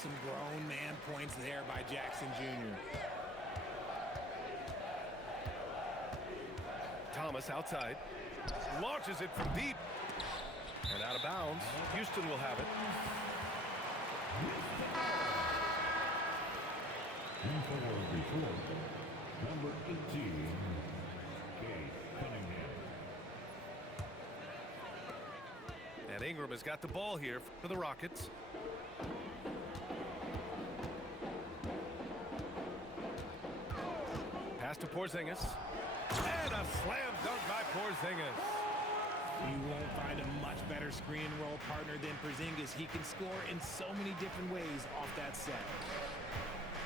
some grown man points there by Jackson Jr. Thomas outside. Launches it from deep. And out of bounds. Houston will have it. Number 18, Cade Cunningham. And Ingram has got the ball here for the Rockets. Pass to Porzingis. And a slam dunk by Porzingis. You won't find a much better screen and roll partner than Porzingis. He can score in so many different ways off that set.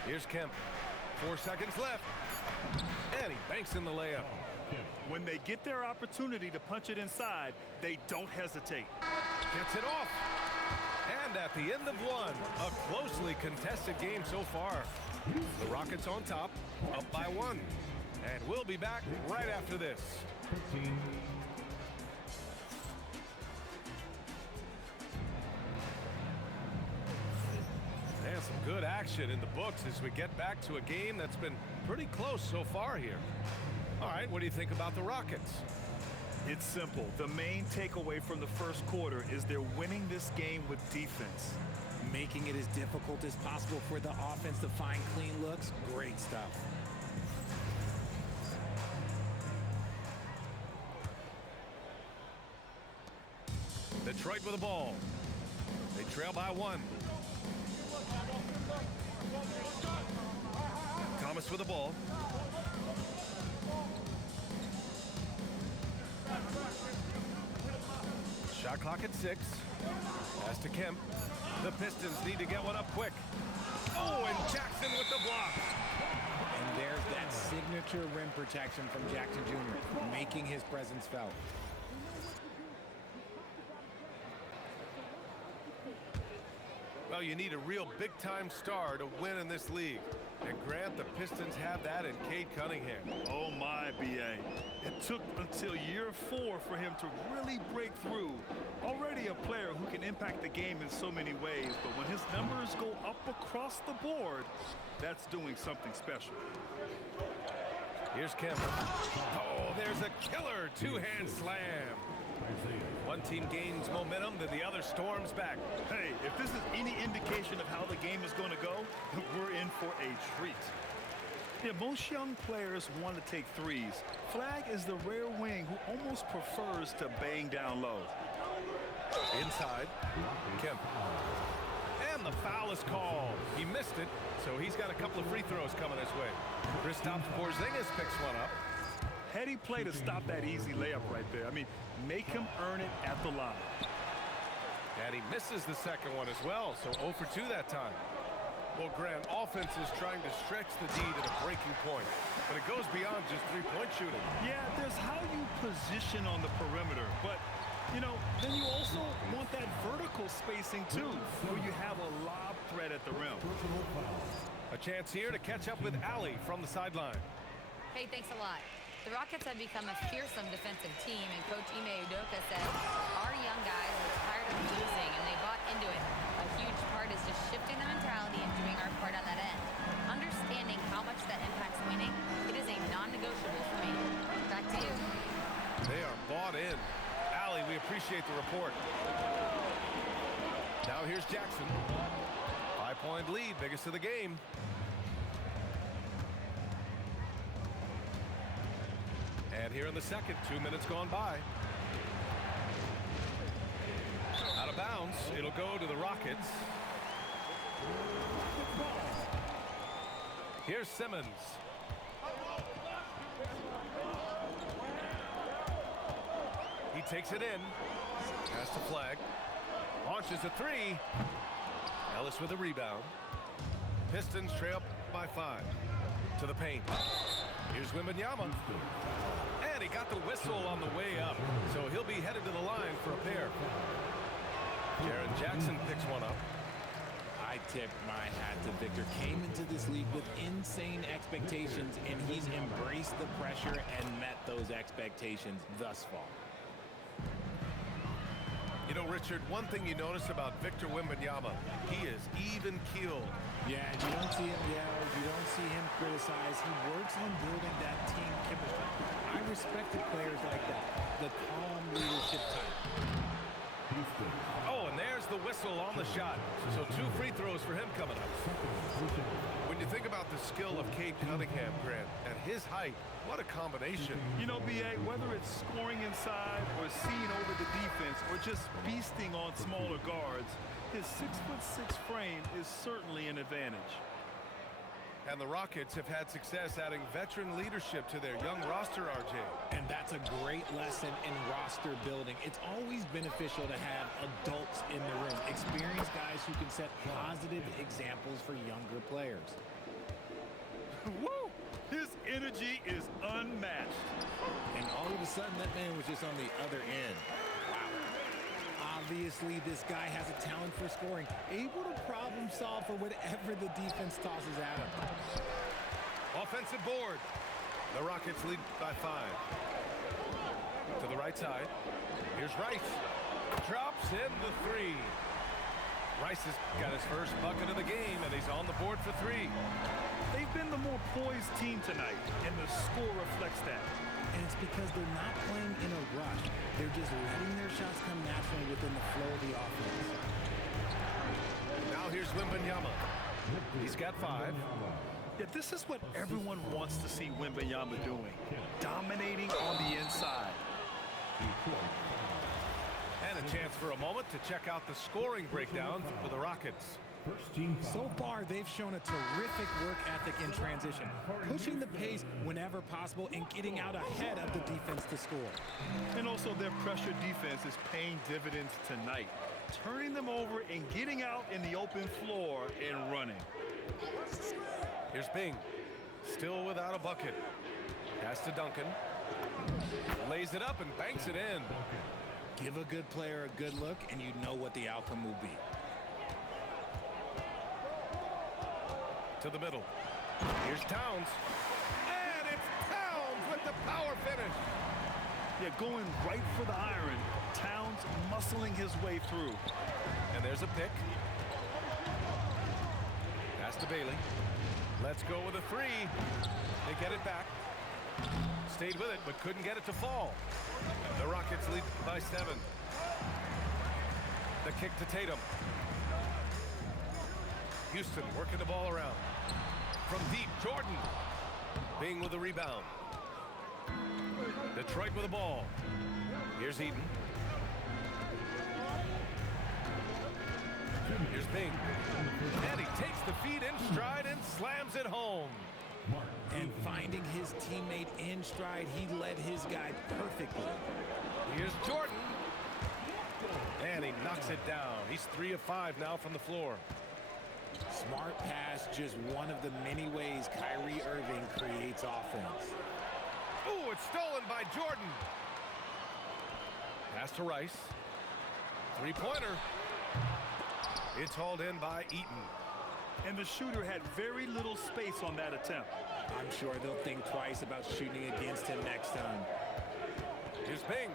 Here's Kemp. 4 seconds left. And he banks in the layup. When they get their opportunity to punch it inside, they don't hesitate. Gets it off. And at the end of one, a closely contested game so far. The Rockets on top, up by 1. And we'll be back right after this. 15. And some good action in the books as we get back to a game that's been pretty close so far here. All right, what do you think about the Rockets? It's simple. The main takeaway from the first quarter is they're winning this game with defense. Making it as difficult as possible for the offense to find clean looks. Great stuff. Detroit with the ball. They trail by 1. Thomas with the ball. Shot clock at 6. Pass to Kemp. The Pistons need to get one up quick. Oh, and Jackson with the block. And there's that signature rim protection from Jackson Jr., making his presence felt. Well, you need a real big-time star to win in this league. And Grant, the Pistons have that in Cade Cunningham. Oh my, B.A. It took until year 4 for him to really break through. Already a player who can impact the game in so many ways, but when his numbers go up across the board, that's doing something special. Here's Kemp. Oh, there's a killer two-hand slam. One team gains momentum, then the other storms back. Hey, if this is any indication of how the game is going to go, we're in for a treat. Yeah, most young players want to take threes. Flag is the rare wing who almost prefers to bang down low. Inside, Kemp. And the foul is called. He missed it, so he's got a couple of free throws coming his way. Kristaps Porzingis picks one up. Heady play to stop that easy layup right there. I mean, make him earn it at the line. And he misses the second one as well, so 0 for 2 that time. Well, Grant, offense is trying to stretch the D to the breaking point, but it goes beyond just three-point shooting. Yeah, there's how you position on the perimeter, but, you know, then you also want that vertical spacing, too, where you have a lob threat at the rim. A chance here to catch up with Allie from the sideline. Hey, thanks a lot. The Rockets have become a fearsome defensive team, and Coach Ime Udoka says our young guys are tired of losing, and they bought into it. A huge part is just shifting the mentality and doing our part on that end. Understanding how much that impacts winning, it is a non-negotiable for me. Back to you. They are bought in. Allie, we appreciate the report. Now here's Jackson. 5-point lead, biggest of the game. And here in the second, 2 minutes gone by. Out of bounds, it'll go to the Rockets. Here's Simmons. He takes it in. Pass to Flag. Launches a 3. Ellis with a rebound. Pistons trail by 5. To the paint. Here's Wembanyama. And he got the whistle on the way up. So he'll be headed to the line for a pair. Jaren Jackson picks one up. I tip my hat to Victor. Came into this league with insane expectations, and he's embraced the pressure and met those expectations thus far. You know, know, Richard, one thing you notice about Victor Wembanyama, he is even-keeled. Yeah, and you don't see him yell, you don't see him criticize. He works on building that team chemistry. I respected players like that, the calm leadership type. Oh, and there's the whistle on the shot. So 2 free throws for him coming up. When you think about the skill of Cade Cunningham, Grant, at his height, what a combination. You know, B.A., whether it's scoring inside or seeing over the defense or just beasting on smaller guards, his 6'6" frame is certainly an advantage. And the Rockets have had success adding veteran leadership to their young roster, RJ. And that's a great lesson in roster building. It's always beneficial to have adults in the room, experienced guys who can set positive examples for younger players. Woo! His energy is unmatched. And all of a sudden, that man was just on the other end. Wow. Obviously, this guy has a talent for scoring, able to problem solve for whatever the defense tosses at him. Offensive board. The Rockets lead by 5. To the right side. Here's Rice. Drops in the 3. Rice has got his first bucket of the game, and he's on the board for 3. They've been the more poised team tonight, and the score reflects that. And it's because they're not playing in a rush. They're just letting their shots come naturally within the flow of the offense. Now here's Wembanyama. He's got 5. Yeah, this is what everyone wants to see Wembanyama doing. Dominating on the inside. And a chance for a moment to check out the scoring breakdown for the Rockets. So far, they've shown a terrific work ethic in transition, pushing the pace whenever possible and getting out ahead of the defense to score. And also their pressure defense is paying dividends tonight, turning them over and getting out in the open floor and running. Here's Bing, still without a bucket. Pass to Duncan. Lays it up and banks it in. Give a good player a good look, and you know what the outcome will be. To the middle. Here's Towns. And it's Towns with the power finish. Yeah, going right for the iron. Towns muscling his way through. And there's a pick. Pass to Bailey. Let's go with a 3. They get it back. Stayed with it, but couldn't get it to fall. The Rockets lead by 7. The kick to Tatum. Houston working the ball around. From deep, Jordan. Bing with the rebound. Detroit with the ball. Here's Eden. Here's Bing. And he takes the feed in stride and slams it home. And finding his teammate in stride, he led his guy perfectly. Here's Jordan. And he knocks it down. He's 3 of 5 now from the floor. Smart pass, just one of the many ways Kyrie Irving creates offense. Oh, it's stolen by Jordan. Pass to Rice. 3-pointer. It's hauled in by Eaton. And the shooter had very little space on that attempt. I'm sure they'll think twice about shooting against him next time. Here's Bing.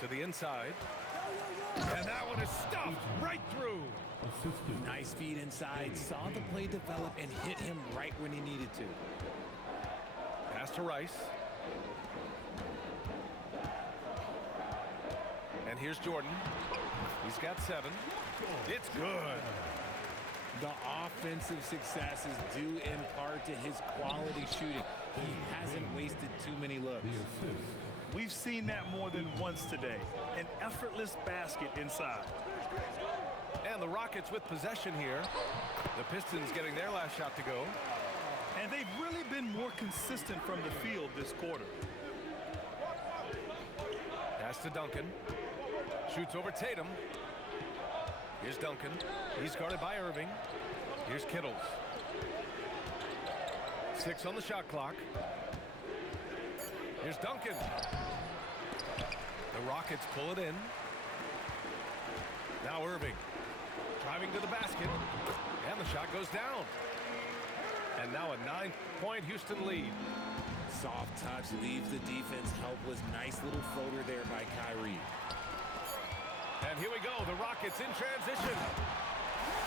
To the inside. And that one is stuffed right through. Nice feed inside, saw the play develop and hit him right when he needed to. Pass to Rice. And here's Jordan. He's got 7. It's good. The offensive success is due in part to his quality shooting. He hasn't wasted too many looks. We've seen that more than once today. An effortless basket inside. And the Rockets with possession here. The Pistons getting their last shot to go. And they've really been more consistent from the field this quarter. Pass to Duncan. Shoots over Tatum. Here's Duncan. He's guarded by Irving. Here's Kittles. 6 on the shot clock. Here's Duncan. The Rockets pull it in. Now Irving. Driving to the basket. And the shot goes down. And now a 9-point Houston lead. Soft touch leaves the defense helpless. Nice little floater there by Kyrie. And here we go, the Rockets in transition.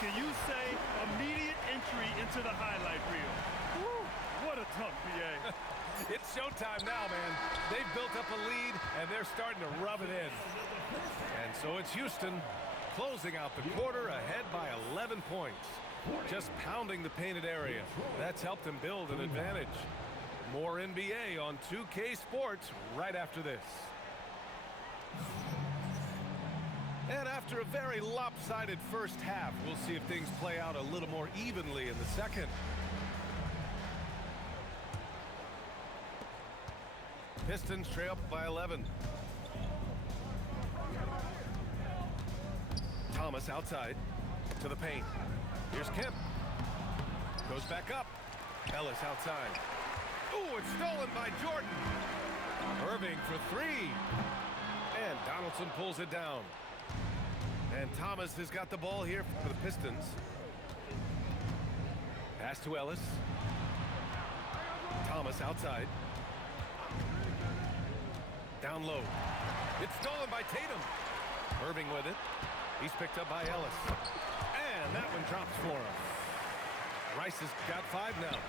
Can you say immediate entry into the highlight reel? Woo, what a dunk, BA. It's showtime now, man. They've built up a lead, and they're starting to rub it in. And so it's Houston closing out the quarter ahead by 11 points. Just pounding the painted area. That's helped them build an advantage. More NBA on 2K Sports right after this. And after a very lopsided first half, we'll see if things play out a little more evenly in the second. Pistons trail up by 11. Thomas outside to the paint. Here's Kemp. Goes back up. Ellis outside. Ooh, it's stolen by Jordan. Irving for three. And Donaldson pulls it down. And Thomas has got the ball here for the Pistons. Pass to Ellis. Thomas outside. Down low. It's stolen by Tatum. Irving with it. He's picked up by Ellis. And that one drops for him. Rice has got 5 now.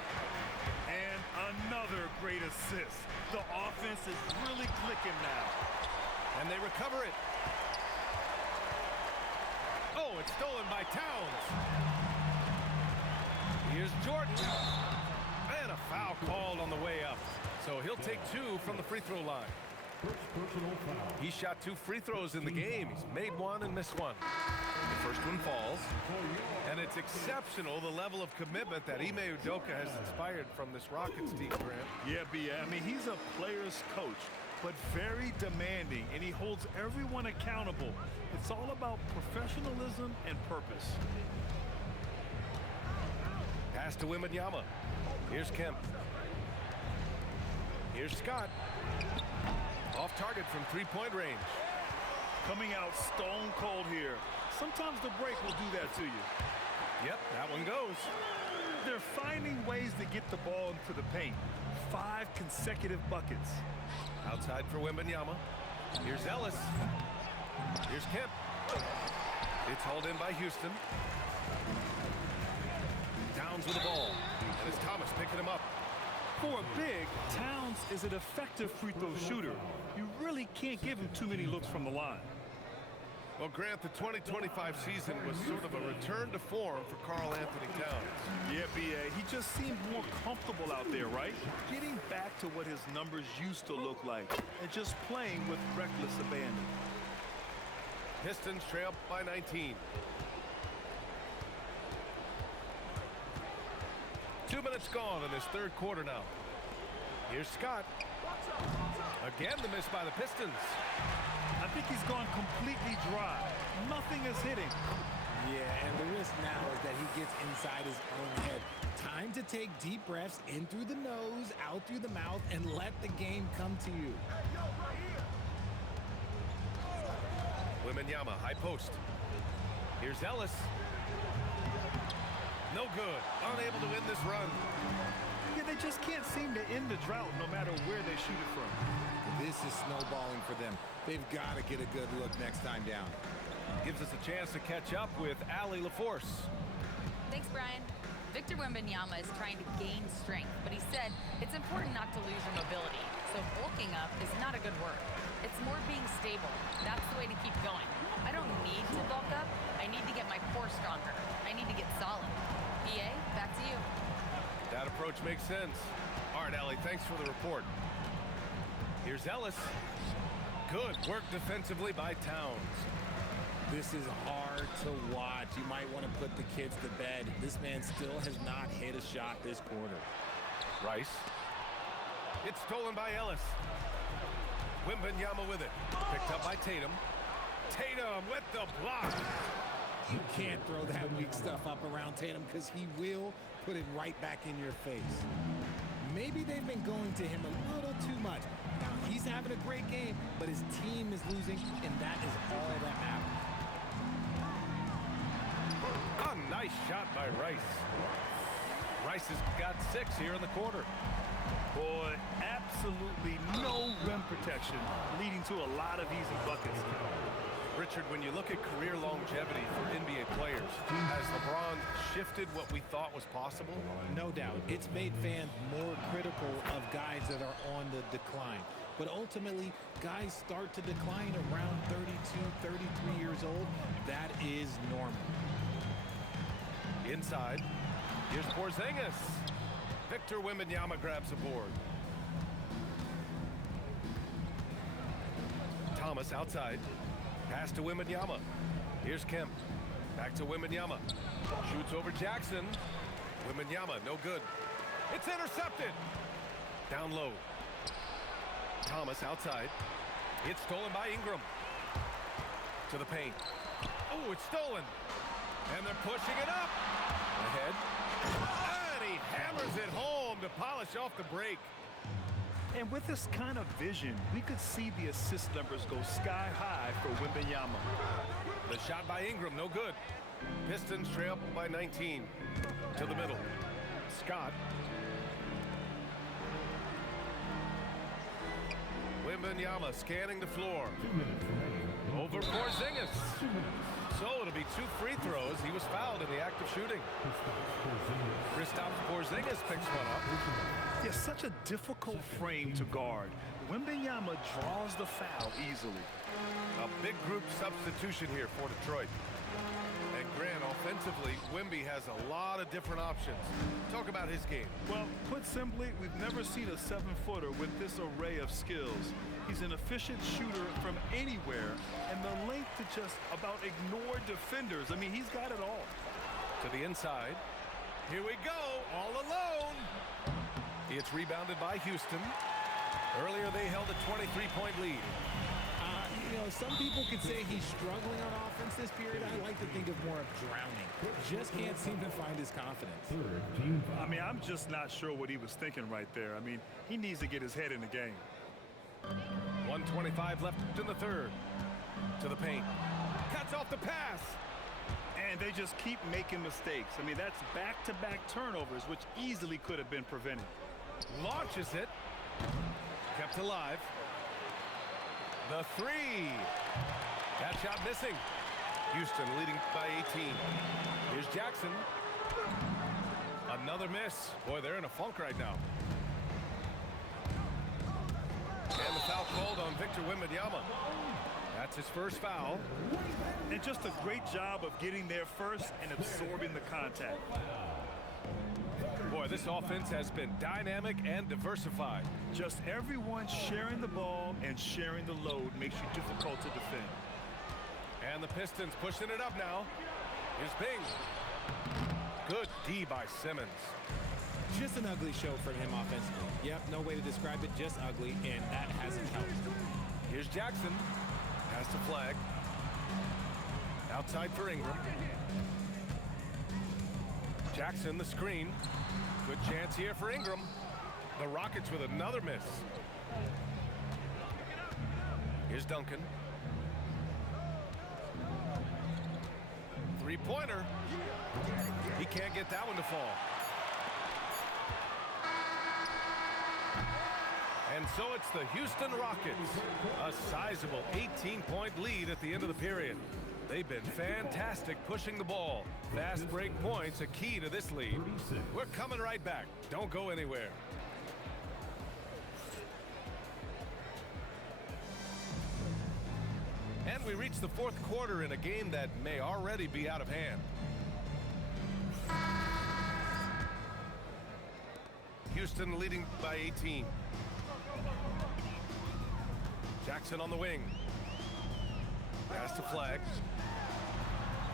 And another great assist. The offense is really clicking now. And they recover it. Oh, it's stolen by Towns. Here's Jordan. And a foul called on the way up. So he'll take 2 from the free throw line. First personal foul. He shot 2 free throws in the game. He's made 1 and missed 1. The first one falls. And it's exceptional, the level of commitment that Ime Udoka has inspired from this Rockets team, Grant. Yeah, B.A. I mean, he's a player's coach, but very demanding, and he holds everyone accountable. It's all about professionalism and purpose. Pass to Wembanyama. Here's Kemp. Here's Scott. Off target from 3-point range. Coming out stone cold here. Sometimes the break will do that to you. Yep, that one goes. They're finding ways to get the ball into the paint. 5 consecutive buckets. Outside for Wembanyama. Here's Ellis. Here's Kemp. It's hauled in by Houston. Towns with the ball. And it's Thomas picking him up. For a big, Towns is an effective free throw shooter. You really can't give him too many looks from the line. Well, Grant, the 2025 season was sort of a return to form for Karl Anthony Towns. Yeah, B.A. He just seemed more comfortable out there, right? Getting back to what his numbers used to look like and just playing with reckless abandon. Pistons trail by 19. 2 minutes gone in this third quarter now. Here's Scott. Again, the miss by the Pistons. I think he's gone completely dry. Nothing is hitting. Yeah, and the risk now is that he gets inside his own head. Time to take deep breaths in through the nose, out through the mouth, and let the game come to you. Wembanyama, high post. Here's Ellis. No good. Unable to win this run. Yeah, they just can't seem to end the drought no matter where they shoot it from. This is snowballing for them. They've got to get a good look next time down. Gives us a chance to catch up with Allie LaForce. Thanks, Brian. Victor Wembanyama is trying to gain strength, but he said it's important not to lose your mobility. So bulking up is not a good word. It's more being stable. That's the way to keep going. I don't need to bulk up. I need to get my core stronger. I need to get solid. PA, back to you. That approach makes sense. All right, Allie, thanks for the report. Here's Ellis. Good work defensively by Towns. This is hard to watch. You might want to put the kids to bed. This man still has not hit a shot this quarter. Rice. It's stolen by Ellis. Wembanyama with it. Picked up by Tatum. Tatum with the block. You can't throw that weak stuff up around Tatum because he will put it right back in your face. Maybe they've been going to him a little too much. Now, he's having a great game, but his team is losing, and that is all that matters. A nice shot by Rice. Rice has got 6 here in the quarter. Boy, absolutely no rim protection, leading to a lot of easy buckets. Richard, when you look at career longevity for NBA players, has LeBron shifted what we thought was possible? No doubt. It's made fans more critical of guys that are on the decline. But ultimately, guys start to decline around 32, 33 years old. That is normal. Inside, here's Porzingis. Victor Wembanyama grabs the board. Thomas outside. Pass to Wembanyama. Here's Kemp. Back to Wembanyama. Shoots over Jackson. Wembanyama, no good. It's intercepted. Down low. Thomas outside. It's stolen by Ingram. To the paint. Oh, it's stolen. And they're pushing it up. Ahead. And he hammers it home to polish off the break. And with this kind of vision, we could see the assist numbers go sky high for Wembanyama. The shot by Ingram, no good. Pistons trail by 19. To the middle. Scott. Wembanyama scanning the floor. Over Porzingis. So it'll be 2 free throws. He was fouled in the act of shooting. Kristaps Porzingis picks one up. Yeah, such a difficult frame to guard. Wembanyama draws the foul easily. A big group substitution here for Detroit. And Grant, offensively, Wemby has a lot of different options. Talk about his game. Well, put simply, we've never seen a 7-footer with this array of skills. He's an efficient shooter from anywhere, and the length to just about ignore defenders. I mean, he's got it all. To the inside. Here we go, all alone. It's rebounded by Houston. Earlier, they held a 23-point lead. You know, some people could say he's struggling on offense this period. I like to think of more of drowning. Just can't seem to find his confidence. I mean, I'm just not sure what he was thinking right there. I mean, he needs to get his head in the game. 1:25 left in the third. To the paint. Cuts off the pass. And they just keep making mistakes. I mean, that's back-to-back turnovers, which easily could have been prevented. Launches it. Kept alive. The 3. That shot missing. Houston leading by 18. Here's Jackson. Another miss. Boy, they're in a funk right now. And the foul called on Victor Wembanyama. That's his first foul. And just a great job of getting there first and absorbing the contact. Boy, this offense has been dynamic and diversified. Just everyone sharing the ball and sharing the load makes you difficult to defend. And the Pistons pushing it up now. Here's Bing. Good D by Simmons. Just an ugly show from him offensively. Yep, no way to describe it, just ugly, and that hasn't helped. Here's Jackson. Has to flag. Outside for Ingram. Jackson, the screen. Good chance here for Ingram. The Rockets with another miss. Here's Duncan. Three-pointer. He can't get that one to fall. And so it's the Houston Rockets. A sizable 18-point lead at the end of the period. They've been fantastic pushing the ball. Fast break points a key to this lead. We're coming right back. Don't go anywhere. And we reach the fourth quarter in a game that may already be out of hand. Houston leading by 18. Jackson on the wing. Pass to flag.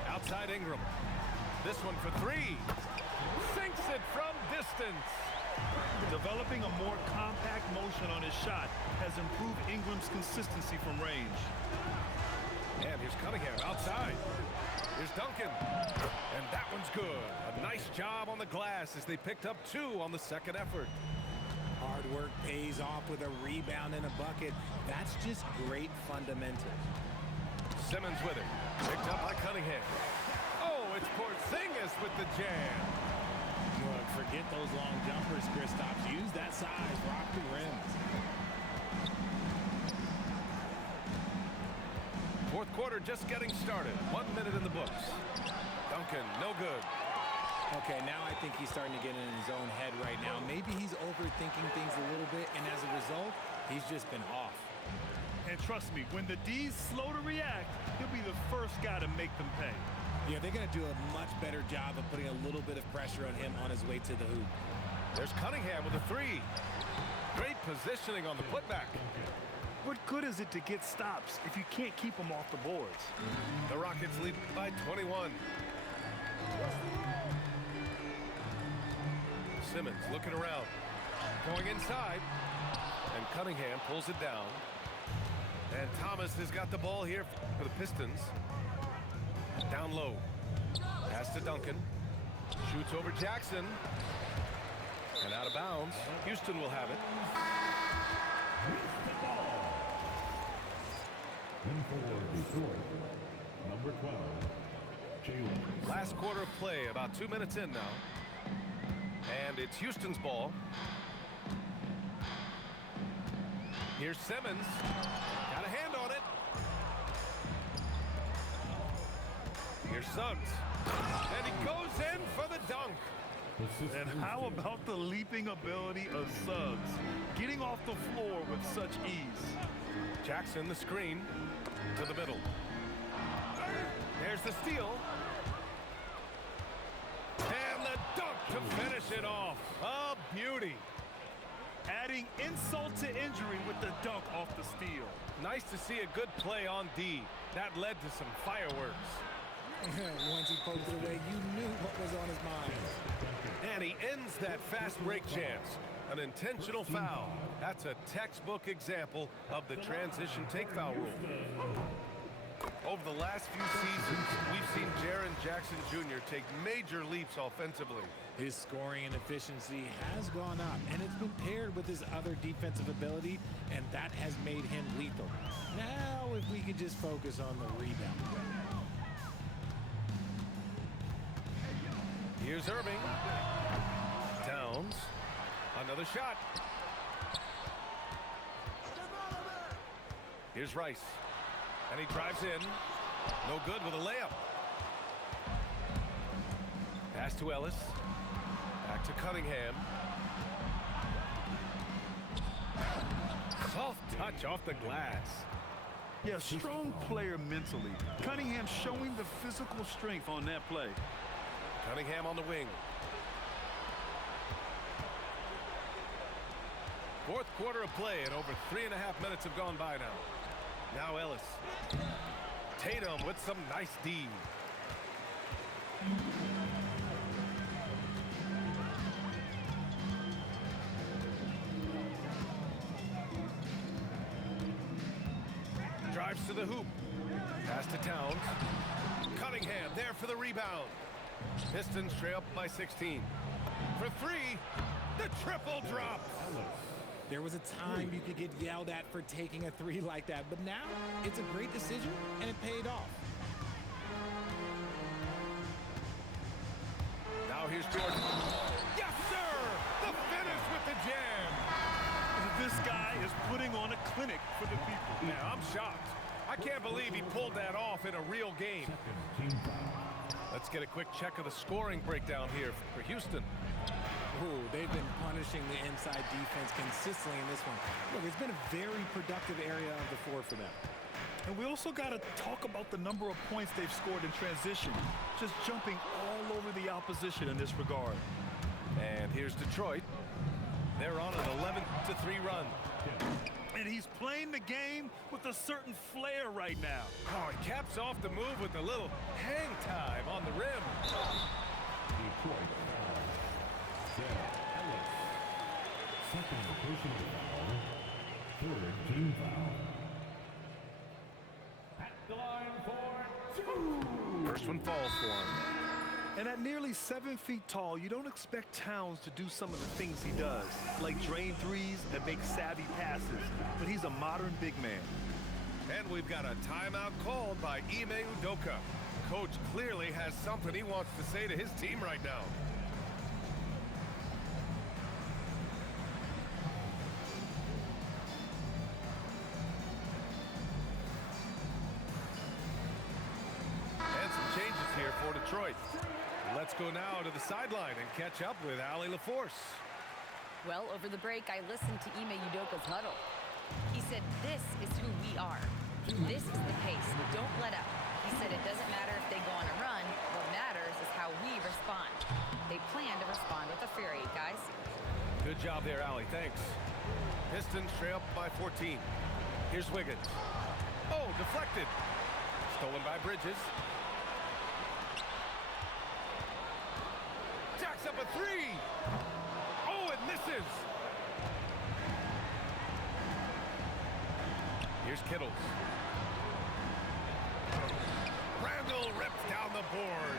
Outside Ingram. This one for 3. Sinks it from distance. Developing a more compact motion on his shot has improved Ingram's consistency from range. And here's Cunningham outside. Here's Duncan. And that one's good. A nice job on the glass as they picked up 2 on the second effort. Hard work pays off with a rebound and a bucket. That's just great fundamentals. Simmons with it. Picked up by Cunningham. Oh, it's Porzingis with the jam. Look, for forget those long jumpers, Kristaps. Use that size, rock the rim. Fourth quarter just getting started. 1 minute in the books. Duncan, no good. Okay, now I think he's starting to get in his own head right now. Maybe he's overthinking things a little bit, and as a result, he's just been off. And trust me, when the D's slow to react, he'll be the first guy to make them pay. Yeah, they're going to do a much better job of putting a little bit of pressure on him on his way to the hoop. There's Cunningham with a three. Great positioning on the putback. What good is it to get stops if you can't keep them off the boards? The Rockets lead by 21. Simmons looking around. Going inside. And Cunningham pulls it down. And Thomas has got the ball here for the Pistons. Down low. Pass to Duncan. Shoots over Jackson. And out of bounds. Houston will have it. In for Detroit, number 12, Jalen. Last quarter of play, about 2 minutes in now. And it's Houston's ball. Here's Simmons. Got a hand on it. Here's Suggs. And he goes in for the dunk. And how about the leaping ability of Suggs? Getting off the floor with such ease. Jackson, the screen to the middle. There's the steal. And the dunk to finish it off. A beauty. Adding insult to injury with the dunk off the steal. Nice to see a good play on D. That led to some fireworks. Once he poked it away, you knew what was on his mind. And he ends that fast break chance. An intentional foul. That's a textbook example of the transition take foul rule. Over the last few seasons, we've seen Jaren Jackson Jr. take major leaps offensively. His scoring and efficiency has gone up, and it's been paired with his other defensive ability, and that has made him lethal. Now, if we could just focus on the rebound. Here's Irving. Downs. Another shot. Here's Rice. And he drives in. No good with a layup. Pass to Ellis. Back to Cunningham. Soft touch off the glass. Yeah, strong player mentally. Cunningham showing the physical strength on that play. Cunningham on the wing. Fourth quarter of play, and over 3.5 minutes have gone by now. Now Ellis. Tatum with some nice D. Drives to the hoop. Pass to Towns. Cunningham there for the rebound. Pistons trail up by 16. For three, the triple drops. There was a time you could get yelled at for taking a three like that, but now it's a great decision, and it paid off. Now here's Jordan. Yes, sir! The finish with the jam. This guy is putting on a clinic for the people. Now, I'm shocked. I can't believe he pulled that off in a real game. Let's get a quick check of the scoring breakdown here for Houston. Ooh, they've been punishing the inside defense consistently in this one. Look, it's been a very productive area of the floor for them. And we also got to talk about the number of points they've scored in transition, just jumping all over the opposition in this regard. And here's Detroit. They're on an 11-3 run. And he's playing the game with a certain flair right now. Oh, he caps off the move with a little hang time on the rim. Detroit foul. Ellis. Second personal foul. Third team foul. At the line for 2. First one falls for him. And at nearly 7 feet tall, you don't expect Towns to do some of the things he does, like drain threes and make savvy passes. But he's a modern big man. And we've got a timeout called by Ime Udoka. Coach clearly has something he wants to say to his team right now. for Detroit. Let's go now to the sideline and catch up with Allie LaForce. Well, over the break, I listened to Ime Udoka's huddle. He said, this is who we are. This is the pace. Don't let up. He said it doesn't matter if they go on a run. What matters is how we respond. They plan to respond with a fury, guys. Good job there, Allie. Thanks. Pistons trail up by 14. Here's Wiggins. Oh, deflected. Stolen by Bridges. Jacks up a three. Oh, it misses. Here's Kittles. Randall rips down the board.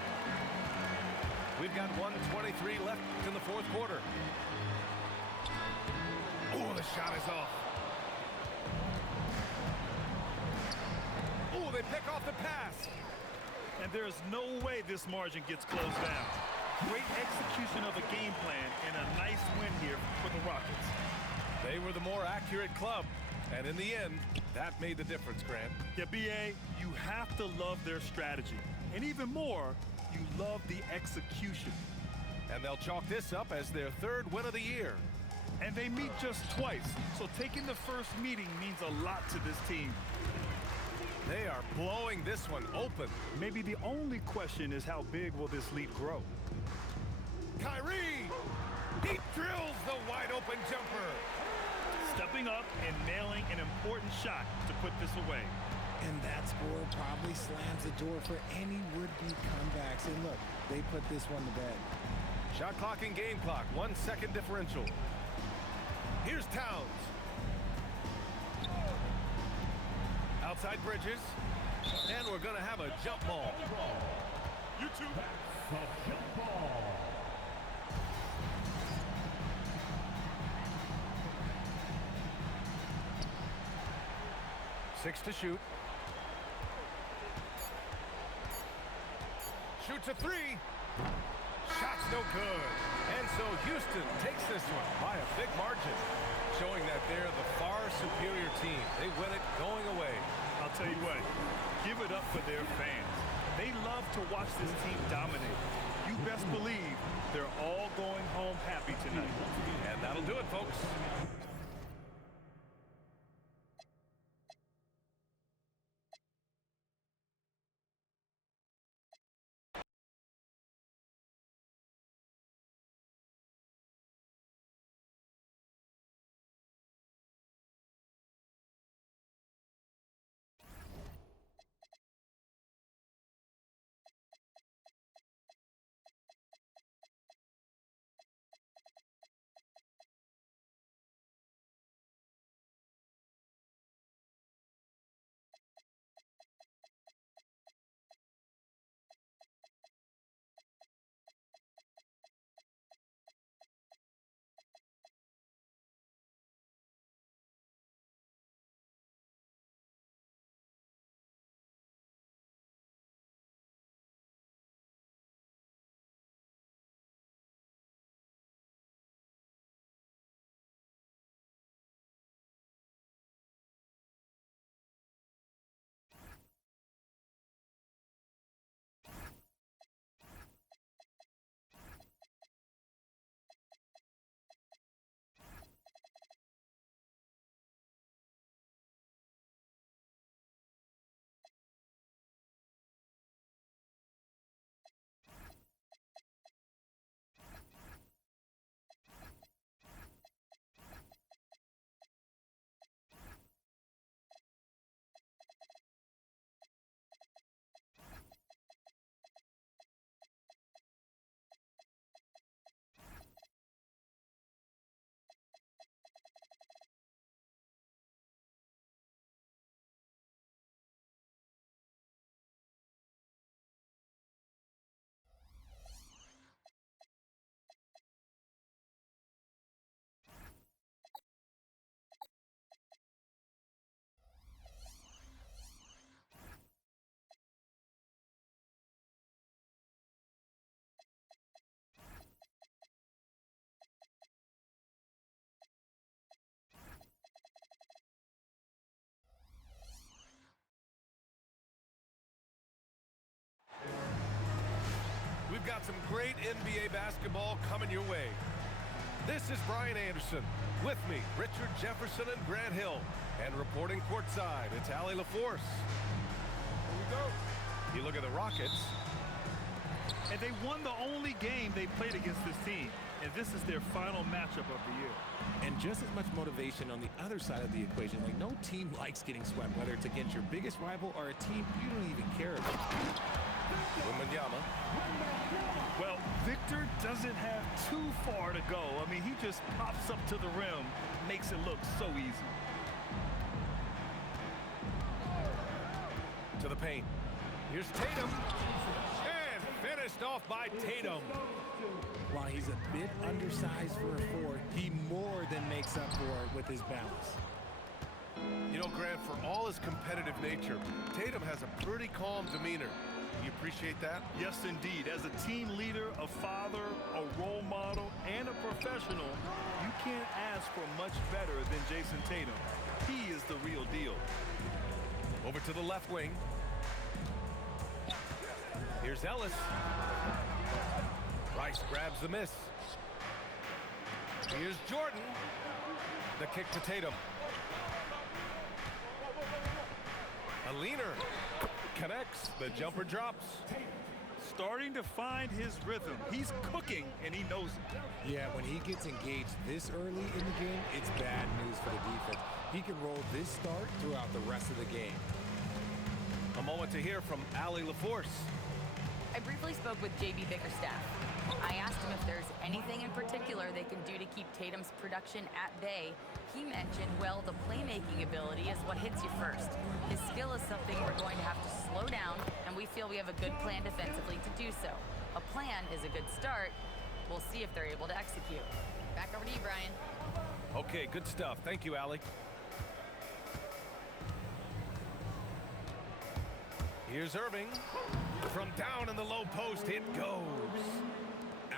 We've got 1:23 left in the fourth quarter. Oh, the shot is off. Oh, they pick off the pass. And there's no way this margin gets closed down. Great execution of a game plan and a nice win here for the Rockets. They were the more accurate club, and in the end, that made the difference, Grant. Yeah, B.A., you have to love their strategy. And even more, you love the execution. And they'll chalk this up as their third win of the year. And they meet just twice, so taking the first meeting means a lot to this team. They are blowing this one open. Maybe the only question is how big will this lead grow? Kyrie! He drills the wide-open jumper. Stepping up and nailing an important shot to put this away. And that score probably slams the door for any would-be comebacks. And look, they put this one to bed. Shot clock and game clock, 1 second differential. Here's Towns. Outside Bridges. And we're going to have a jump ball. YouTube. The jump ball. Six to shoot. Shoots a three. Shot's no good. And so Houston takes this one by a big margin, showing that they're the far superior team. They win it going away. I'll tell you what, give it up for their fans. They love to watch this team dominate. You best believe they're all going home happy tonight. And that'll do it, folks. We've got some great NBA basketball coming your way. This is Brian Anderson. With me, Richard Jefferson and Grant Hill. And reporting courtside, it's Allie LaForce. Here we go. You look at the Rockets. And they won the only game they played against this team. And this is their final matchup of the year. And just as much motivation on the other side of the equation. Like, no team likes getting swept, whether it's against your biggest rival or a team you don't even care about. Wembanyama. Well, Victor doesn't have too far to go. I mean, he just pops up to the rim, makes it look so easy. To the paint. Here's Tatum. And finished off by Tatum. While he's a bit undersized for a 4, he more than makes up for it with his balance. You know, Grant, for all his competitive nature, Tatum has a pretty calm demeanor. You appreciate that? Yes, indeed. As a team leader, a father, a role model, and a professional, you can't ask for much better than Jason Tatum. He is the real deal. Over to the left wing. Here's Ellis. Rice grabs the miss. Here's Jordan. The kick to Tatum. A leaner. Connects. The jumper drops. Starting to find his rhythm. He's cooking, and he knows it. Yeah, when he gets engaged this early in the game, it's bad news for the defense. He can roll this start throughout the rest of the game. A moment to hear from Allie LaForce. I briefly spoke with JB Bickerstaff. I asked him if there's anything in particular they can do to keep Tatum's production at bay. He mentioned, well, the playmaking ability is what hits you first. His skill is something we're going to have to slow down, and we feel we have a good plan defensively to do so. A plan is a good start. We'll see if they're able to execute. Back over to you, Brian. Okay, good stuff. Thank you, Allie. Here's Irving. From down in the low post, it goes.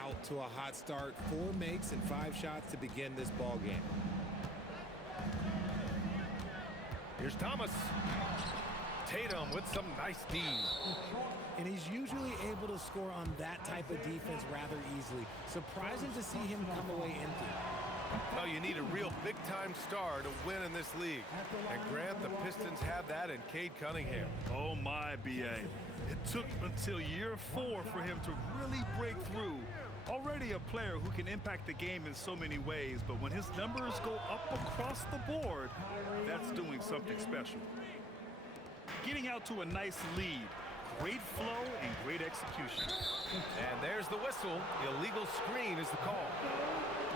Out to a hot start. 4 makes and 5 shots to begin this ball game. Here's Thomas. Tatum with some nice D. And he's usually able to score on that type of defense rather easily. Surprising to see him come away empty. Well, you need a real big-time star to win in this league. And Grant, the Pistons have that in Cade Cunningham. Oh, my, B.A. It took until year 4 for him to really break through. Already a player who can impact the game in so many ways, but when his numbers go up across the board, that's doing something special. Getting out to a nice lead. Great flow and great execution. And there's the whistle. Illegal screen is the call.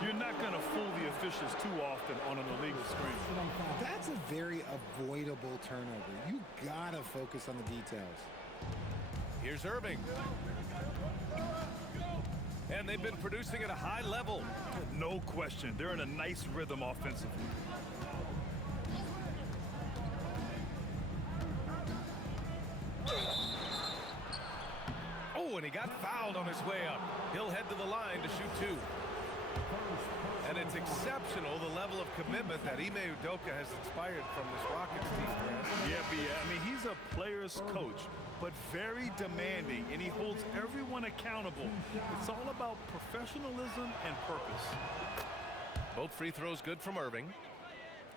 You're not going to fool the officials too often on an illegal screen. That's a very avoidable turnover. You gotta focus on the details. Here's Irving. And they've been producing at a high level. No question. They're in a nice rhythm offensively. Oh, and he got fouled on his way up. He'll head to the line to shoot 2. And it's exceptional, the level of commitment that Ime Udoka has inspired from this Rockets team. Yeah, I mean, he's a player's coach, but very demanding, and he holds everyone accountable. It's all about professionalism and purpose. Both free throws good from Irving.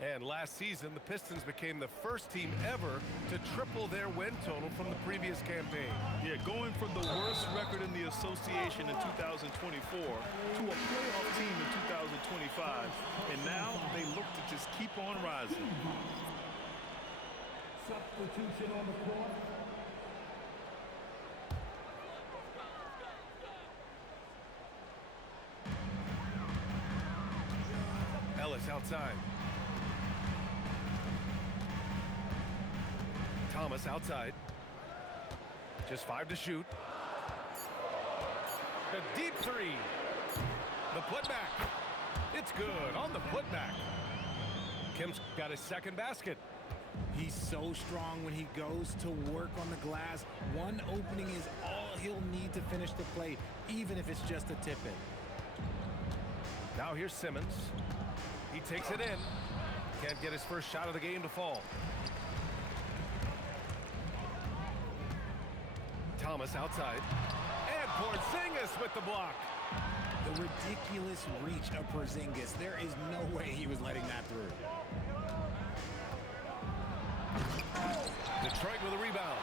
And last season, the Pistons became the first team ever to triple their win total from the previous campaign. Yeah, going from the worst record in the association in 2024 to a playoff team in 2025. And now they look to just keep on rising. Substitution on the court. Ellis outside. Thomas outside. Just 5 to shoot. The deep 3. The putback. It's good on the putback. Kim's got his second basket. He's so strong when he goes to work on the glass. One opening is all he'll need to finish the play, even if it's just a tip-in. Now here's Simmons. He takes it in. Can't get his first shot of the game to fall. Thomas outside. And Porzingis with the block. The ridiculous reach of Porzingis. There is no way he was letting that through. Detroit with a rebound.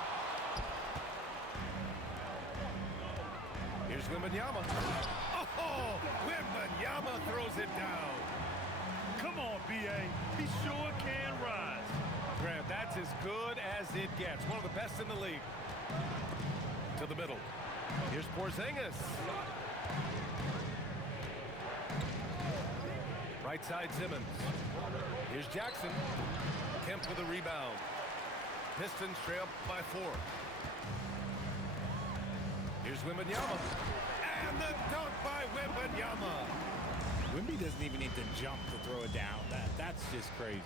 Here's Wembanyama. Oh, Wembanyama throws it down. Come on, B.A. He sure can rise. Grant, that's as good as it gets. One of the best in the league. To the middle. Here's Porzingis. Right side Simmons. Here's Jackson. Kemp with a rebound. Pistons trail by 4. Here's Wembanyama. And the dunk by Wembanyama. Wemby doesn't even need to jump to throw it down. That's just crazy.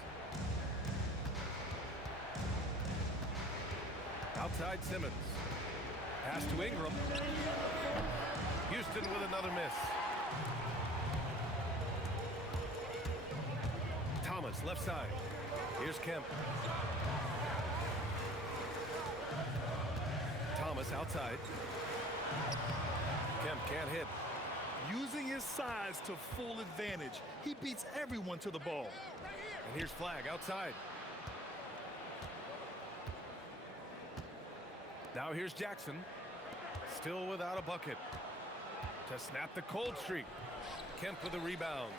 Outside Simmons. Pass to Ingram. Houston with another miss. Thomas, left side. Here's Kemp. Thomas outside. Kemp can't hit. Using his size to full advantage. He beats everyone to the ball. And here's Flag outside. Now here's Jackson. Still without a bucket. To snap the cold streak. Kemp with a rebound.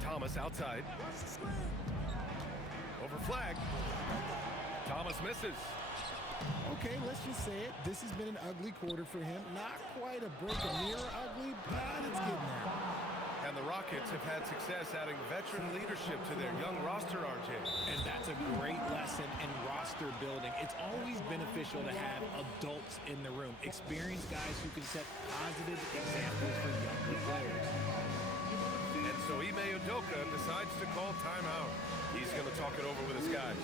Thomas outside. Over Flag. Thomas misses. Okay, let's just say it. This has been an ugly quarter for him. Not quite a break a mirror ugly, but it's getting there. And the Rockets have had success adding veteran leadership to their young roster, RJ. And that's a great lesson in roster building. It's always beneficial to have adults in the room, experienced guys who can set positive examples for younger players. And so Ime Udoka decides to call timeout. He's going to talk it over with his guys.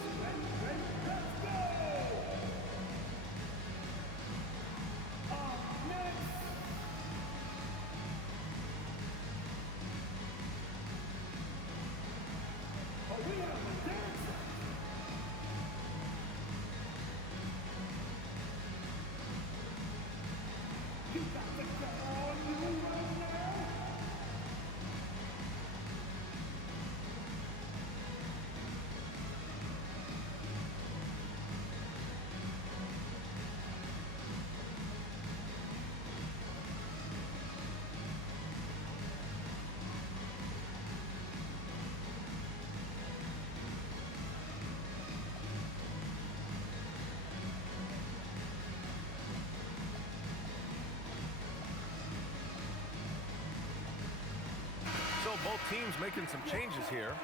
So both teams making some changes here.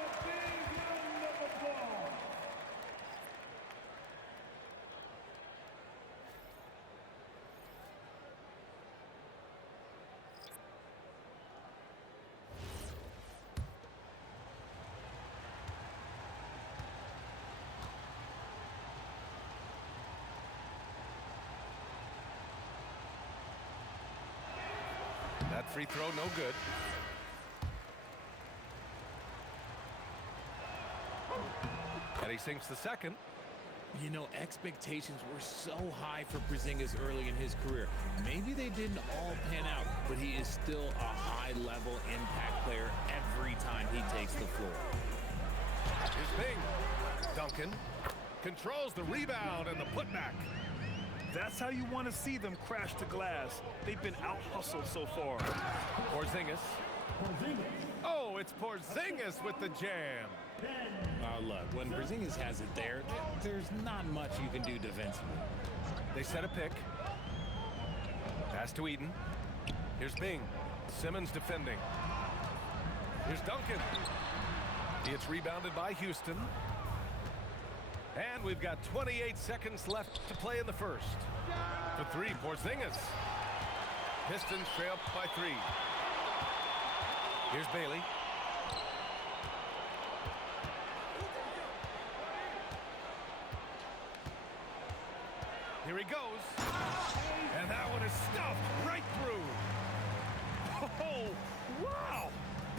That free throw no good. And he sinks the second. You know, expectations were so high for Porzingis early in his career. Maybe they didn't all pan out, but he is still a high-level impact player every time he takes the floor. Here's Bing. Duncan controls the rebound and the putback. That's how you want to see them crash to glass. They've been out-hustled so far. Porzingis. Oh, it's Porzingis with the jam. Look, when Porzingis has it there, there's not much you can do defensively. They set a pick. Pass to Eaton. Here's Bing. Simmons defending. Here's Duncan. It's rebounded by Houston. And we've got 28 seconds left to play in the first. For three, Porzingis. Pistons trail by 3. Here's Bailey. Here he goes. And that one is stuffed right through. Oh, wow!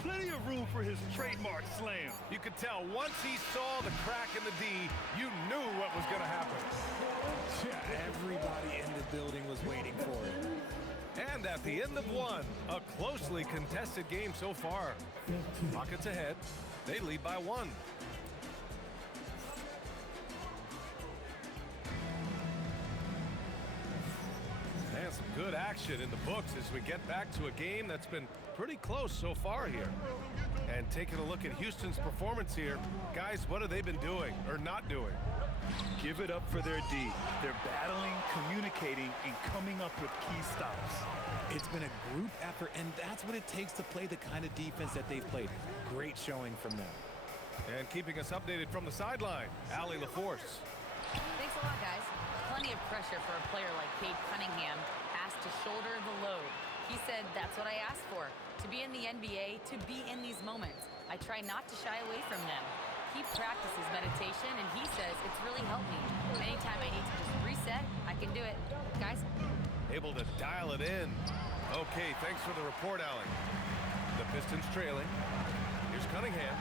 Plenty of room for his trademark slam. You could tell once he saw the crack in the D, you knew what was going to happen. Yeah, everybody in the building was waiting for it. And at the end of one, a closely contested game so far. Rockets ahead. They lead by 1. And some good action in the books as we get back to a game that's been pretty close so far here. And taking a look at Houston's performance here, guys, what have they been doing or not doing? Give it up for their D. They're battling, communicating, and coming up with key stops. It's been a group effort, and that's what it takes to play the kind of defense that they've played. Great showing from them. And keeping us updated from the sideline, Allie LaForce. Thanks a lot, guys. Plenty of pressure for a player like Cade Cunningham, asked to shoulder the load. He said, that's what I asked for, to be in the NBA, to be in these moments. I try not to shy away from them. He practices meditation, and he says it's really helped me. Anytime I need to just reset, I can do it. Guys? Able to dial it in. Okay, thanks for the report, Allie. The Pistons trailing. Here's Cunningham.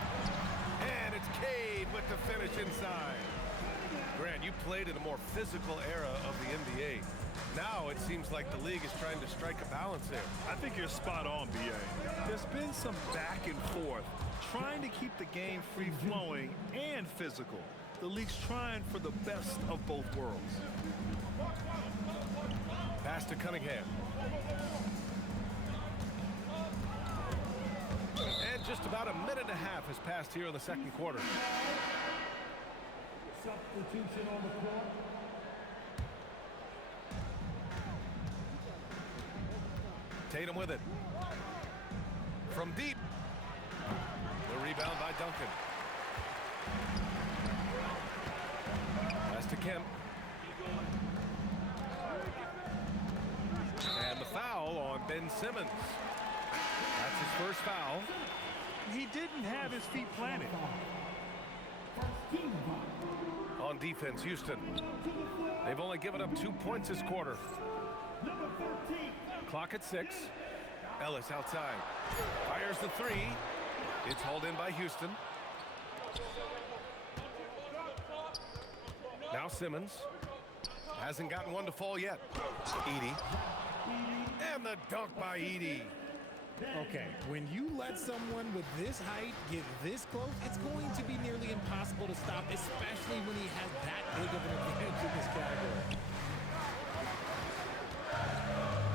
And it's Cade with the finish inside. Grant, you played in a more physical era of the NBA. Now it seems like the league is trying to strike a balance there. I think you're spot on, B.A. There's been some back and forth, trying to keep the game free-flowing and physical. The league's trying for the best of both worlds. Pass to Cunningham. And just about a minute and a half has passed here in the second quarter. Substitution on the court. Tatum with it. From deep. The rebound by Duncan. Pass to Kemp. And the foul on Ben Simmons. That's his first foul. He didn't have his feet planted. On defense, Houston. They've only given up 2 points this quarter. Clock at 6. Ellis outside. Fires the three. It's hauled in by Houston. Now Simmons. Hasn't gotten one to fall yet. Edey. And the dunk by Edey. Okay, when you let someone with this height get this close, it's going to be nearly impossible to stop, especially when he has that big of an advantage in this category.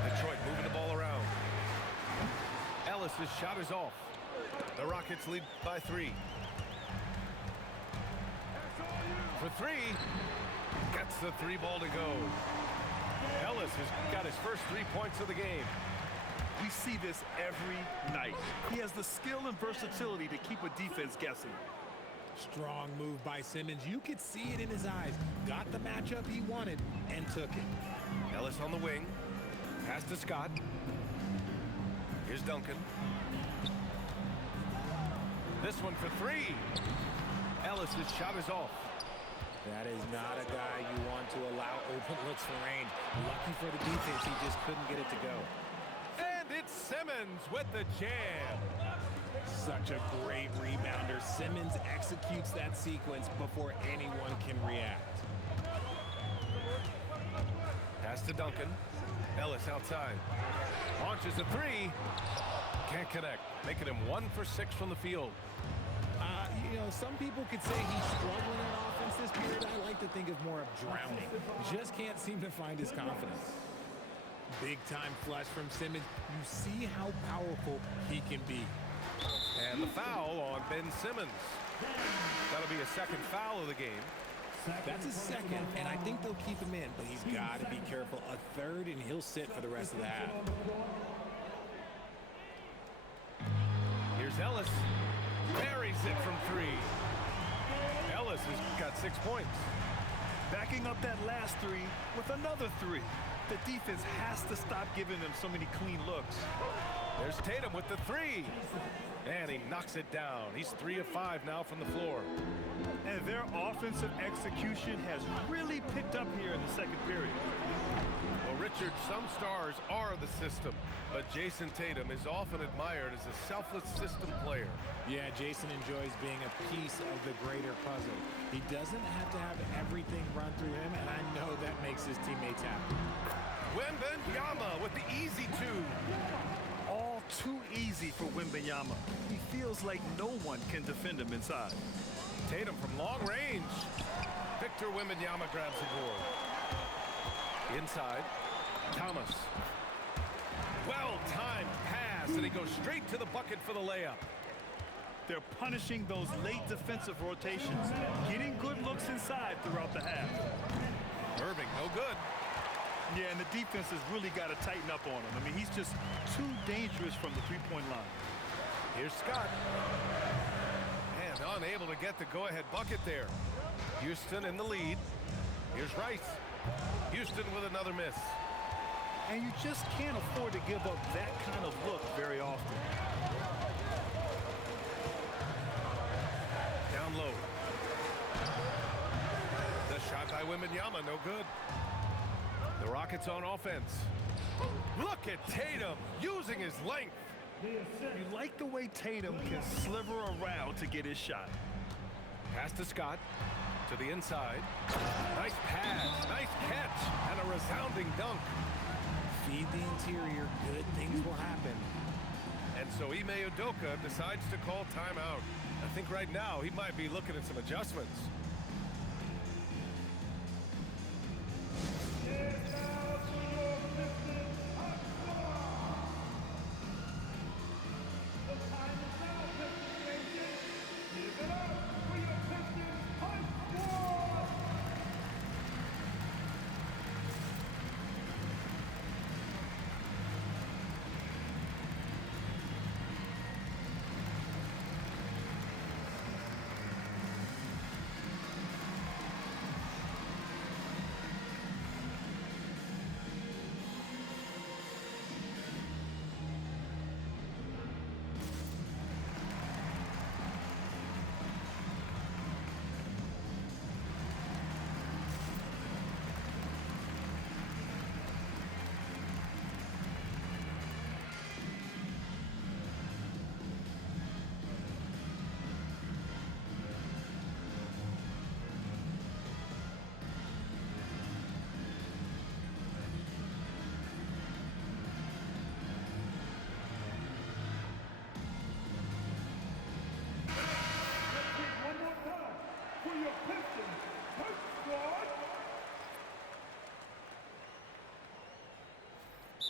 Detroit moving the ball around. Ellis's shot is off. The Rockets lead by 3. For 3. Gets the 3 ball to go. Ellis has got his first 3 points of the game. We see this every night. He has the skill and versatility to keep a defense guessing. Strong move by Simmons. You could see it in his eyes. Got the matchup he wanted and took it. Ellis on the wing. Pass to Scott. Here's Duncan. This one for 3. Ellis's shot is off. That is not a guy you want to allow open looks for range. Lucky for the defense, he just couldn't get it to go. And it's Simmons with the jam. Such a great rebounder. Simmons executes that sequence before anyone can react. Pass to Duncan. Ellis outside. Launches a 3. Can't connect. Making him 1 for 6 from the field. You know, some people could say he's struggling on offense this period. I like to think of more of drowning. Just can't seem to find his confidence. Big time flush from Simmons. You see how powerful he can be. And the foul on Ben Simmons. That'll be a second foul of the game. That's his second, and I think they'll keep him in, but he's got to be careful. A third, and he'll sit for the rest of the half. Here's Ellis. Buries it from 3. Ellis has got 6 points. Backing up that last 3 with another 3. The defense has to stop giving them so many clean looks. There's Tatum with the 3. And he knocks it down. He's 3 of 5 now from the floor. And their offensive execution has really picked up here in the second period. Well, Richard, some stars are the system, but Jason Tatum is often admired as a selfless system player. Yeah, Jason enjoys being a piece of the greater puzzle. He doesn't have to have everything run through him, and I know that makes his teammates happy. Wembanyama with the easy two. All too easy for Wembanyama. He feels like no one can defend him inside. Tatum from long range. Victor Wembanyama grabs the board. Inside, Thomas. Well-timed pass, and he goes straight to the bucket for the layup. They're punishing those late defensive rotations, getting good looks inside throughout the half. Irving, no good. Yeah, and the defense has really got to tighten up on him. I mean, he's just too dangerous from the three-point line. Here's Scott. And unable to get the go-ahead bucket there. Houston in the lead. Here's Rice. Houston with another miss. And you just can't afford to give up that kind of look very often. Down low. The shot by Wembanyama, no good. The Rockets on offense. Look at Tatum using his length. You like the way Tatum can sliver around to get his shot. Pass to Scott. To the inside. Nice pass, nice catch, and a resounding dunk. Feed the interior, good things will happen. And so Ime Udoka decides to call timeout. I think right now he might be looking at some adjustments.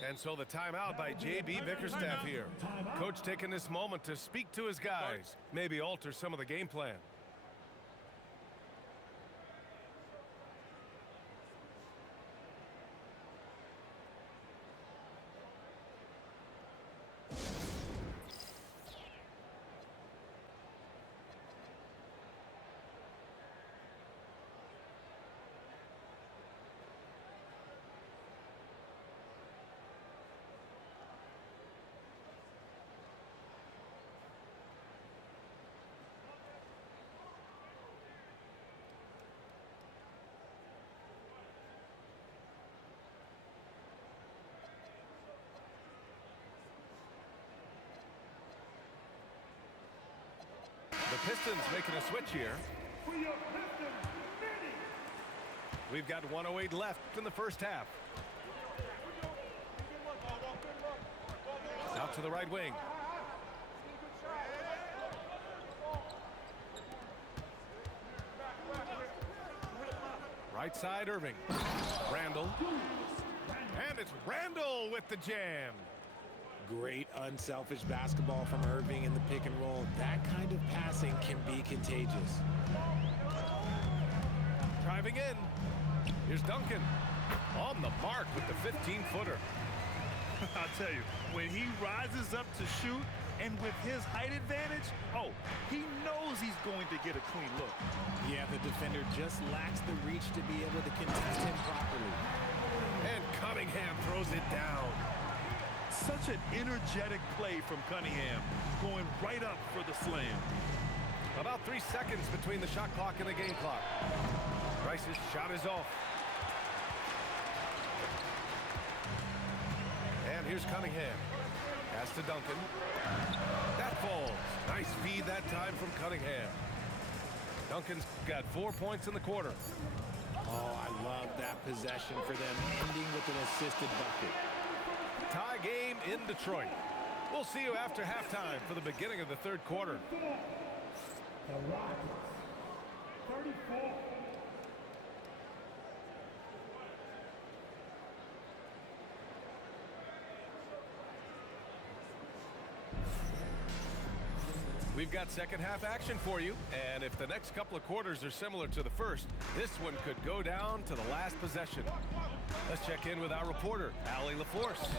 And so the timeout by J.B. Bickerstaff here. Coach taking this moment to speak to his guys, maybe alter some of the game plan. The Pistons making a switch here. We've got 1:08 left in the first half. Out to the right wing. Right side, Irving. Randall. And it's Randall with the jam. Great unselfish basketball from Irving in the pick and roll. That kind of passing can be contagious. Driving in. Here's Duncan. On the mark with the 15-footer. I'll tell you, when he rises up to shoot and with his height advantage, oh, he knows he's going to get a clean look. Yeah, the defender just lacks the reach to be able to contest him properly. And Cunningham throws it down. Such an energetic play from Cunningham, going right up for the slam. About 3 seconds between the shot clock and the game clock. Rice's shot is off. Here's Cunningham. Pass to Duncan. That falls. Nice feed that time from Cunningham. Duncan's got 4 points in the quarter. Oh, I love that possession for them, ending with an assisted bucket. Tie game in Detroit. We'll see you after halftime for the beginning of the third quarter. The Rockets, 34. We've got second half action for you, and if the next couple of quarters are similar to the first, this one could go down to the last possession. Let's check in with our reporter, Allie LaForce.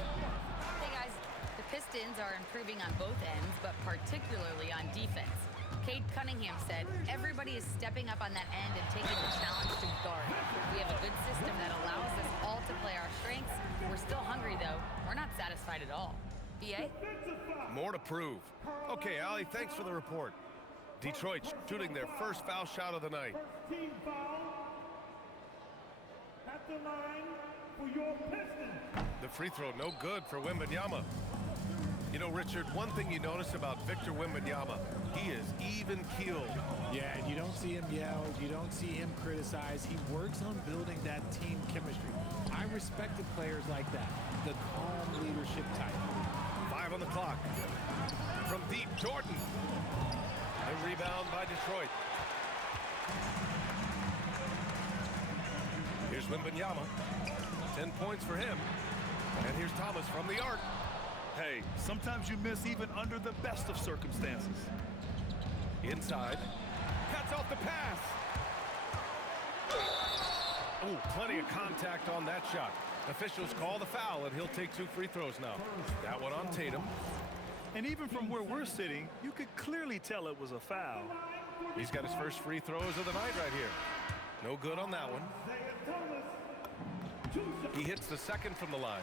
Hey guys, the Pistons are improving on both ends, but particularly on defense. Cade Cunningham said, everybody is stepping up on that end and taking the challenge to guard. We have a good system that allows us all to play our strengths. We're still hungry though. We're not satisfied at all. BA? More to prove. Okay, Allie, thanks for the report. Detroit shooting their first foul shot of the night. First team foul at the line for your Pistons. The free throw no good for Wembanyama. You know, Richard, one thing you notice about Victor Wembanyama, he is even-keeled. Yeah, and you don't see him yell. You don't see him criticize. He works on building that team chemistry. I respected players like that, the calm leadership type. 5 on the clock. From deep, Jordan. The rebound by Detroit. Here's Wembanyama. 10 points for him. And here's Thomas from the arc. Hey, sometimes you miss even under the best of circumstances. Inside. Cuts off the pass. Oh, plenty of contact on that shot. Officials call the foul, and he'll take 2 free throws now. That one on Tatum. And even from where we're sitting, you could clearly tell it was a foul. He's got his first free throws of the night right here. No good on that one. He hits the second from the line.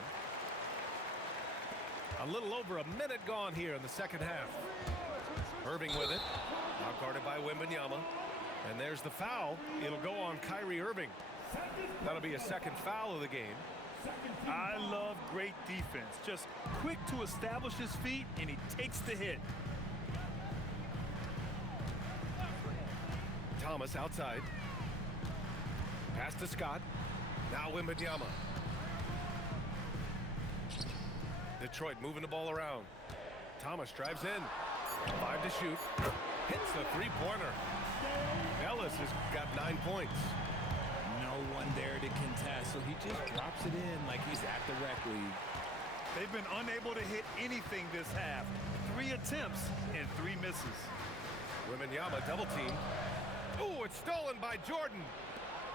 A little over a minute gone here in the second half. Irving with it. Now guarded by Wembanyama. And there's the foul. It'll go on Kyrie Irving. That'll be a second foul of the game. I love great defense. Just quick to establish his feet, and he takes the hit. Thomas outside. Pass to Scott. Now Wembanyama. Detroit moving the ball around. Thomas drives in. 5 to shoot. Hits the three-pointer. Ellis has got 9 points. No one there to contest, so he just drops it in like he's at the rec league. They've been unable to hit anything this half. 3 attempts and 3 misses. Wembanyama double team. Ooh, it's stolen by Jordan.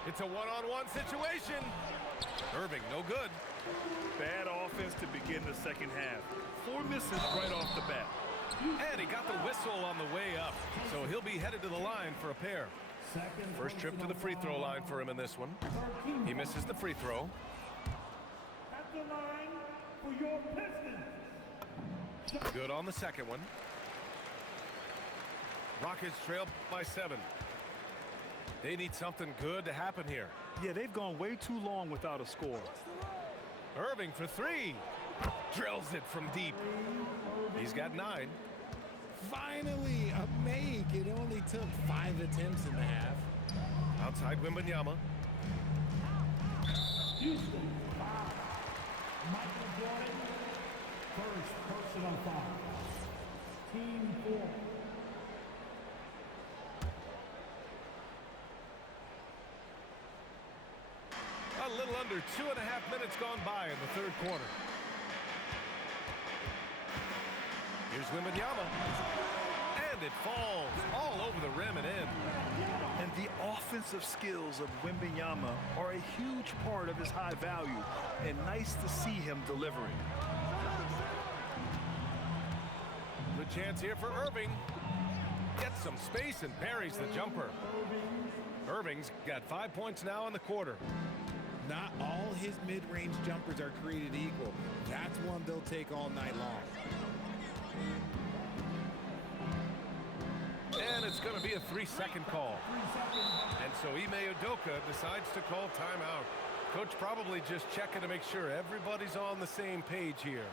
It's a one-on-one situation. Irving, no good. Bad offense to begin the second half. 4 misses right off the bat. And he got the whistle on the way up, so he'll be headed to the line for a pair. First trip to the free throw line for him in this one. He misses the free throw. At the line for your Pistons. Good on the second one. Rockets trail by 7. They need something good to happen here. Yeah, they've gone way too long without a score. Irving for 3. Drills it from deep. He's got 9. Finally, a make. It only took 5 attempts in the half. Outside Wembanyama. Houston, foul. Michael Jordan, first personal foul. Team 4. A little under 2.5 minutes gone by in the third quarter. Here's Wembanyama. And it falls all over the rim and in. And the offensive skills of Wembanyama are a huge part of his high value, and nice to see him delivering. Good chance here for Irving. Gets some space and buries the jumper. Irving's got 5 points now in the quarter. Not all his mid-range jumpers are created equal. That's one they'll take all night long. And it's going to be a 3-second call. And so Ime Udoka decides to call timeout. Coach probably just checking to make sure everybody's on the same page here.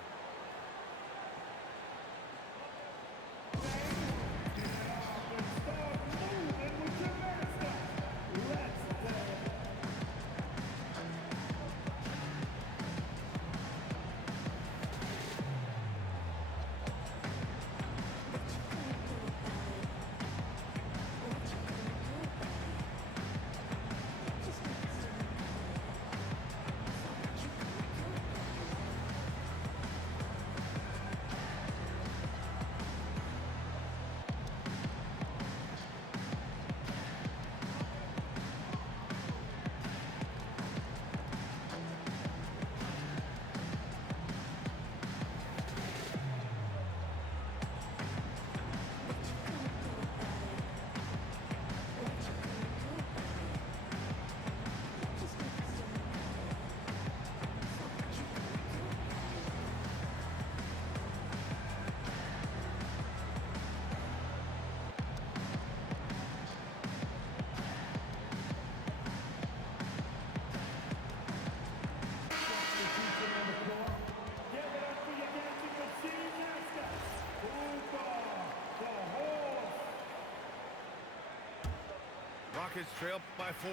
Rockets trail by 4.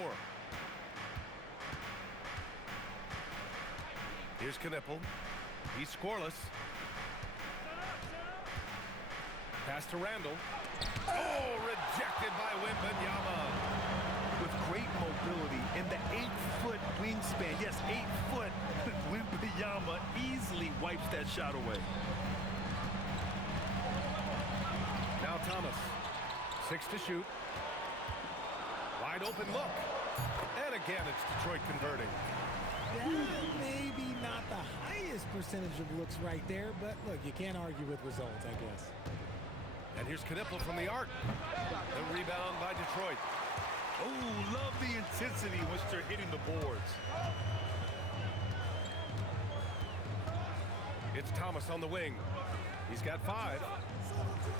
Here's Knipple. He's scoreless. Pass to Randall. Oh, rejected by Wembanyama. With great mobility in the 8-foot wingspan. Yes, 8 foot. Wembanyama easily wipes that shot away. Now Thomas. 6 to shoot. Wide open look. And again, it's Detroit converting. Maybe not the highest percentage of looks right there, but look, you can't argue with results, I guess. And here's Knipple from the arc. The rebound by Detroit. Oh, love the intensity once they're hitting the boards. It's Thomas on the wing. He's got 5.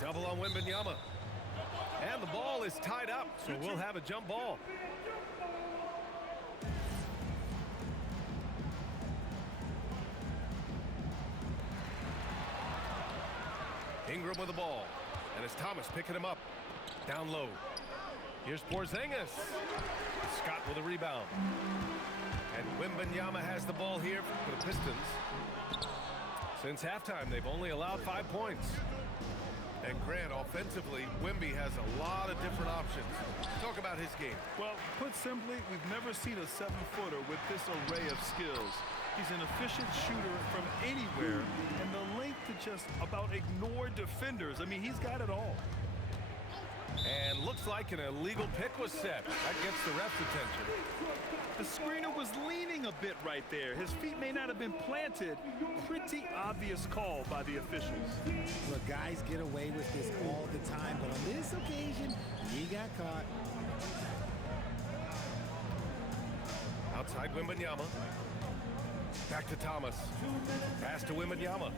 Double on Wembanyama. And the ball is tied up, so we'll have a jump ball. Ingram with the ball. And it's Thomas picking him up. Down low. Here's Porzingis. Scott with a rebound. And Wembanyama has the ball here for the Pistons. Since halftime, they've only allowed 5 points. And Grant, offensively, Wemby has a lot of different options. Talk about his game. Well, put simply, we've never seen a 7-footer with this array of skills. He's an efficient shooter from anywhere, and the length to just about ignore defenders. I mean, he's got it all. And looks like an illegal pick was set. That gets the ref's attention. The screener was leaning a bit right there. His feet may not have been planted. Pretty obvious call by the officials. Look, guys get away with this all the time, but on this occasion, he got caught. Outside Wembanyama. Back to Thomas. Pass to Wembanyama.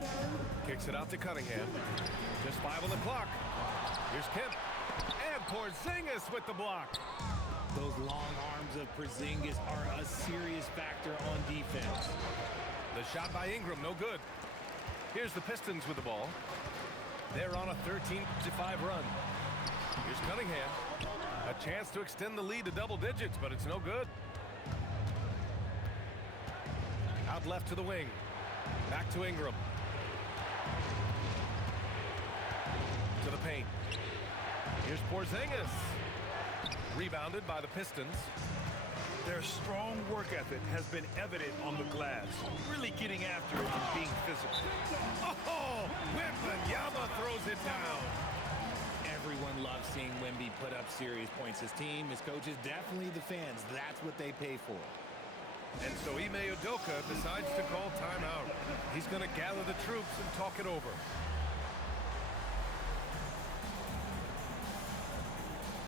Kicks it out to Cunningham. Just 5 on the clock. Here's Kemp. And Porzingis with the block. Those long arms of Porzingis are a serious factor on defense. The shot by Ingram, no good. Here's the Pistons with the ball. They're on a 13-5 run. Here's Cunningham. A chance to extend the lead to double digits, but it's no good. Out left to the wing. Back to Ingram. To the paint. Here's Porzingis. Rebounded by the Pistons. Their strong work ethic has been evident on the glass. Really getting after it and being physical. Oh, Wembanyama throws it down. Everyone loves seeing Wemby put up serious points. His team, his coaches, definitely the fans. That's what they pay for. And so Ime Udoka decides to call timeout. He's going to gather the troops and talk it over.